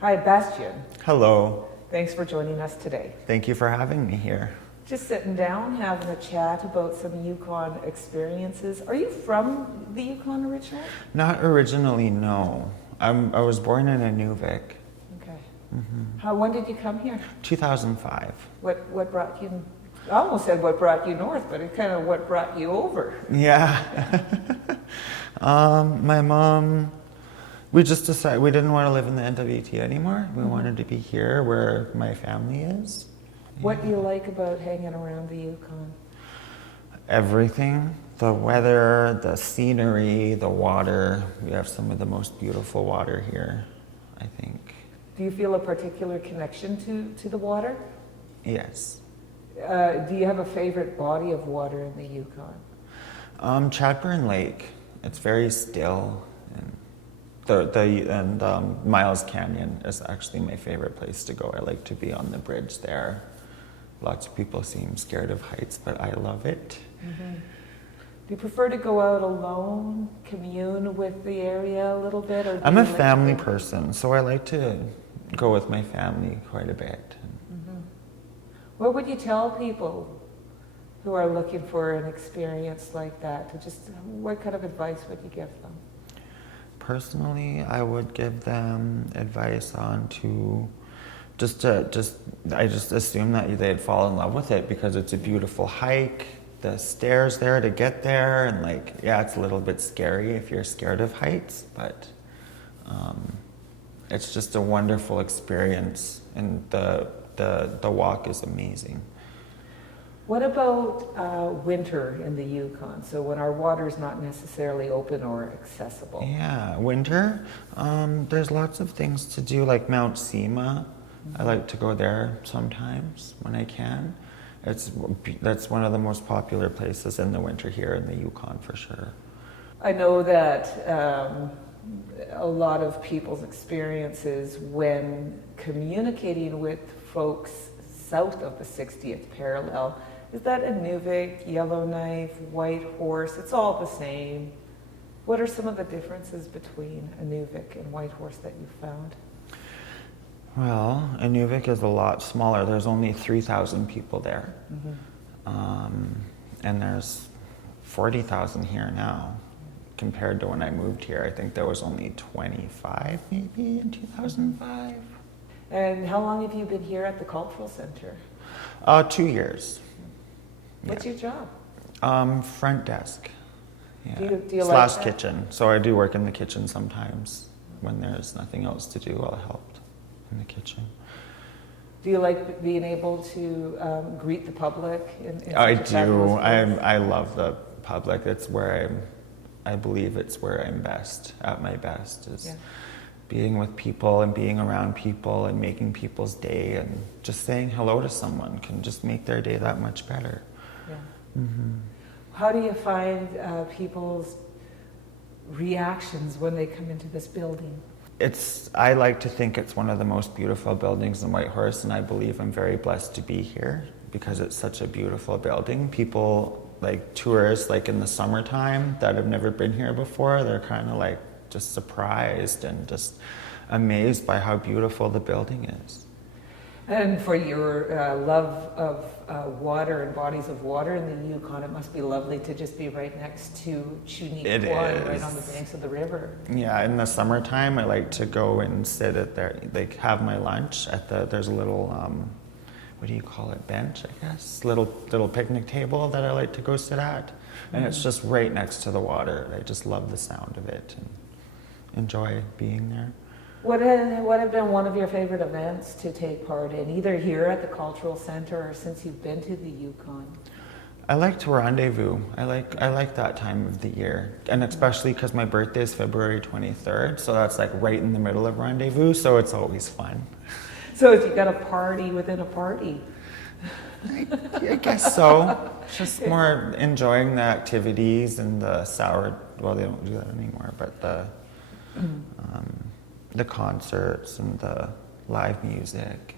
Hi, Bastien. Hello. Thanks for joining us today. Thank you for having me here. Just sitting down, having a chat about some Yukon experiences. Are you from the Yukon originally? Not originally, no. I was born in Inuvik. Okay. When did you come here? 2005. What brought you? I almost said what brought you north, but it kind of what brought you over. Yeah. My mom, we just decided we didn't want to live in the NWT anymore. We wanted to be here where my family is. What do you like about hanging around the Yukon? Everything. The weather, the scenery, the water. We have some of the most beautiful water here, I think. Do you feel a particular connection to the water? Yes. Do you have a favorite body of water in the Yukon? Chadburn Lake. It's very still, and Miles Canyon is actually my favorite place to go. I like to be on the bridge there. Lots of people seem scared of heights, but I love it. Do you prefer to go out alone, commune with the area a little bit, or? I'm a family person, so I like to go with my family quite a bit. What would you tell people who are looking for an experience like that? What kind of advice would you give them? Personally, I would give them advice on to I just assume that they'd fall in love with it because it's a beautiful hike. The stairs there to get there, and it's a little bit scary if you're scared of heights, but it's just a wonderful experience, and the walk is amazing. What about winter in the Yukon? So when our water's not necessarily open or accessible. Yeah, winter, there's lots of things to do, like Mount Sema. I like to go there sometimes when I can. That's one of the most popular places in the winter here in the Yukon for sure. I know that a lot of people's experiences when communicating with folks south of the 60th parallel is that Inuvik, Yellowknife, Whitehorse, it's all the same. What are some of the differences between Inuvik and Whitehorse that you found? Well, Inuvik is a lot smaller. There's only 3,000 people there. And there's 40,000 here now. Compared to when I moved here, I think there was only 25 maybe in 2005. And how long have you been here at the Cultural Center? 2 years. What's your job? Front desk. Yeah. Do you Slash like that? kitchen. So I do work in the kitchen sometimes. When there's nothing else to do, I'll help in the kitchen. Do you like being able to greet the public? I do. I love the public. It's where I believe it's where I'm best, at my best, is being with people and being around people and making people's day, and just saying hello to someone can just make their day that much better. Yeah. How do you find people's reactions when they come into this building? I like to think it's one of the most beautiful buildings in Whitehorse, and I believe I'm very blessed to be here because it's such a beautiful building. People, tourists, in the summertime that have never been here before, they're kind of just surprised and just amazed by how beautiful the building is. And for your love of water and bodies of water in the Yukon, it must be lovely to just be right next to Chunit Kwan, right on the banks of the river. Yeah, in the summertime, I like to go and sit at there, have my lunch at there's a little, what do you call it, bench, I guess? Little picnic table that I like to go sit at. And it's just right next to the water. I just love the sound of it and enjoy being there. What have been one of your favorite events to take part in, either here at the Cultural Center or since you've been to the Yukon? I like to rendezvous. I like that time of the year, and especially because my birthday is February 23rd, so that's right in the middle of rendezvous, so it's always fun. So you got a party within a party. I guess so. Just more enjoying the activities and the well, they don't do that anymore, but the concerts and the live music.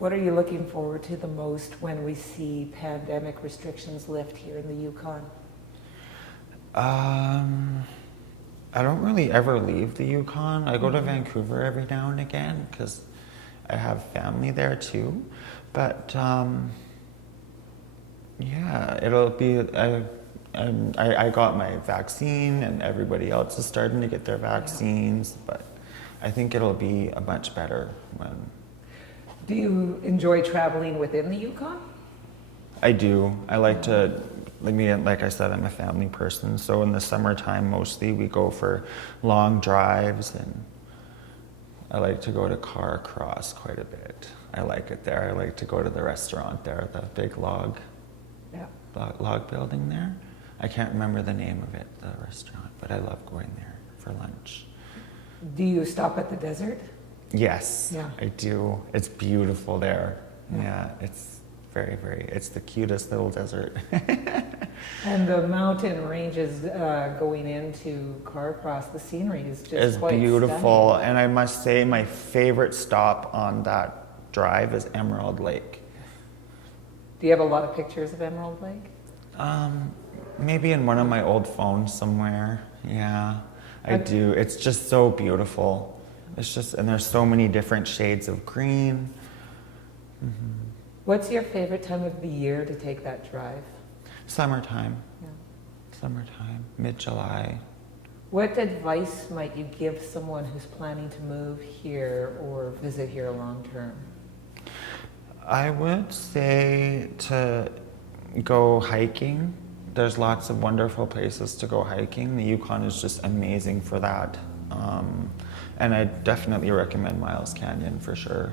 What are you looking forward to the most when we see pandemic restrictions lift here in the Yukon? I don't really ever leave the Yukon. I go to Vancouver every now and again because I have family there too. But yeah, it'll be. I got my vaccine, and everybody else is starting to get their vaccines. But I think it'll be a much better when. Do you enjoy traveling within the Yukon? I do. I like to. Like I said, I'm a family person, so in the summertime mostly we go for long drives, and I like to go to Carcross quite a bit. I like it there. I like to go to the restaurant there, the big log building there. I can't remember the name of it, the restaurant, but I love going there for lunch. Do you stop at the desert? Yes, Yeah. I do. It's beautiful there. Yeah, it's it's the cutest little desert. And the mountain ranges going into Carcross, the scenery is just It's quite beautiful. stunning. And I must say my favorite stop on that drive is Emerald Lake. Do you have a lot of pictures of Emerald Lake? Maybe in one of my old phones somewhere. Yeah, I do. It's just so beautiful. It's just, and there's so many different shades of green. Mm-hmm. What's your favorite time of the year to take that drive? Summertime. Yeah. Summertime, mid-July. What advice might you give someone who's planning to move here or visit here long term? I would say to go hiking. There's lots of wonderful places to go hiking. The Yukon is just amazing for that. And I definitely recommend Miles Canyon for sure.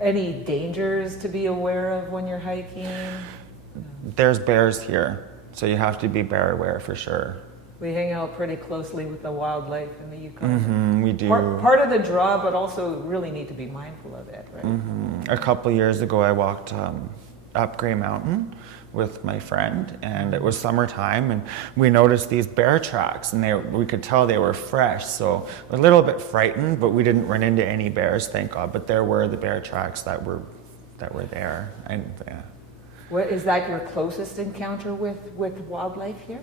Any dangers to be aware of when you're hiking? There's bears here, so you have to be bear aware for sure. We hang out pretty closely with the wildlife in the Yukon. Mm-hmm, we do. Part of the draw, but also really need to be mindful of it, right? Mm-hmm. A couple years ago, I walked up Grey Mountain with my friend, and it was summertime, and we noticed these bear tracks, and we could tell they were fresh, so a little bit frightened, but we didn't run into any bears, thank God. But there were the bear tracks that were there, and yeah. What is that your closest encounter with wildlife here?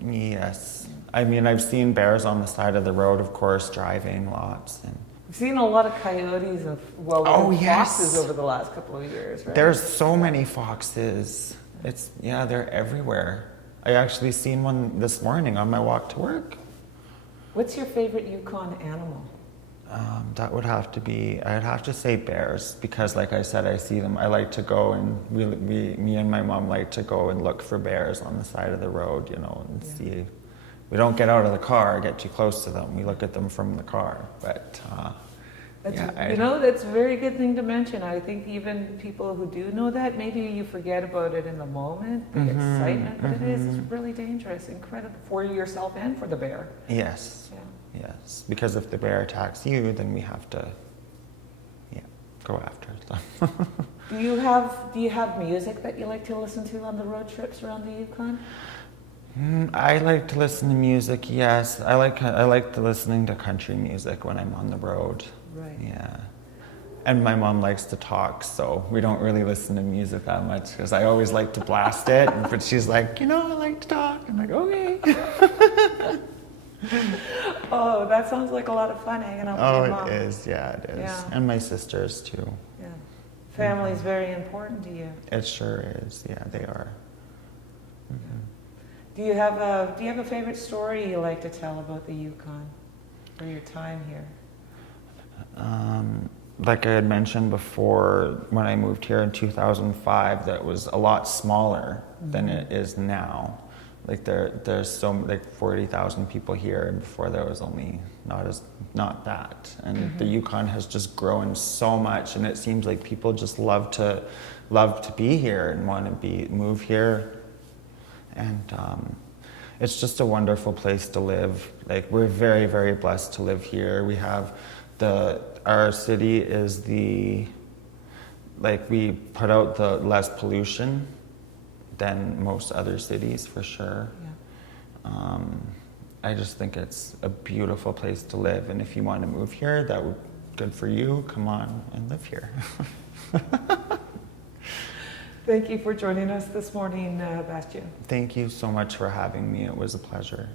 Yes. I mean, I've seen bears on the side of the road, of course, driving lots. And I've seen a lot of coyotes and foxes over the last couple of years, right? There's so many foxes. They're everywhere. I actually seen one this morning on my walk to work. What's your favorite Yukon animal? That would have to be, I'd have to say bears, because like I said, I see them. I like to go and me and my mom like to go and look for bears on the side of the road, and see. We don't get out of the car, get too close to them. We look at them from the car, but that's a very good thing to mention. I think even people who do know that, maybe you forget about it in the moment, the excitement, but it is really dangerous, incredible for yourself and for the bear. Yes. Yeah. Yes, because if the bear attacks you, then we have to, go after them. Do you have music that you like to listen to on the road trips around the Yukon? I like to listen to music. Yes, I like listening to country music when I'm on the road. Right. Yeah, and my mom likes to talk, so we don't really listen to music that much because I always like to blast it, but she's like, I like to talk. I'm like, okay. Oh, that sounds like a lot of fun hanging out with your mom. It is. Yeah, it is. Yeah. And my sisters too. Yeah. Family is very important to you. It sure is. Yeah, they are. Mm-hmm. Do you have a favorite story you like to tell about the Yukon or your time here? Like I had mentioned before, when I moved here in 2005, that was a lot smaller than it is now. Like there's 40,000 people here, and before there was only not that. And the Yukon has just grown so much, and it seems like people just love to be here and want to move here. And it's just a wonderful place to live. Like, we're very, very blessed to live here. We have our city is we put out the less pollution than most other cities, for sure. Yeah. I just think it's a beautiful place to live, and if you want to move here, that would good for you. Come on and live here. Thank you for joining us this morning, Bastien. Thank you so much for having me. It was a pleasure.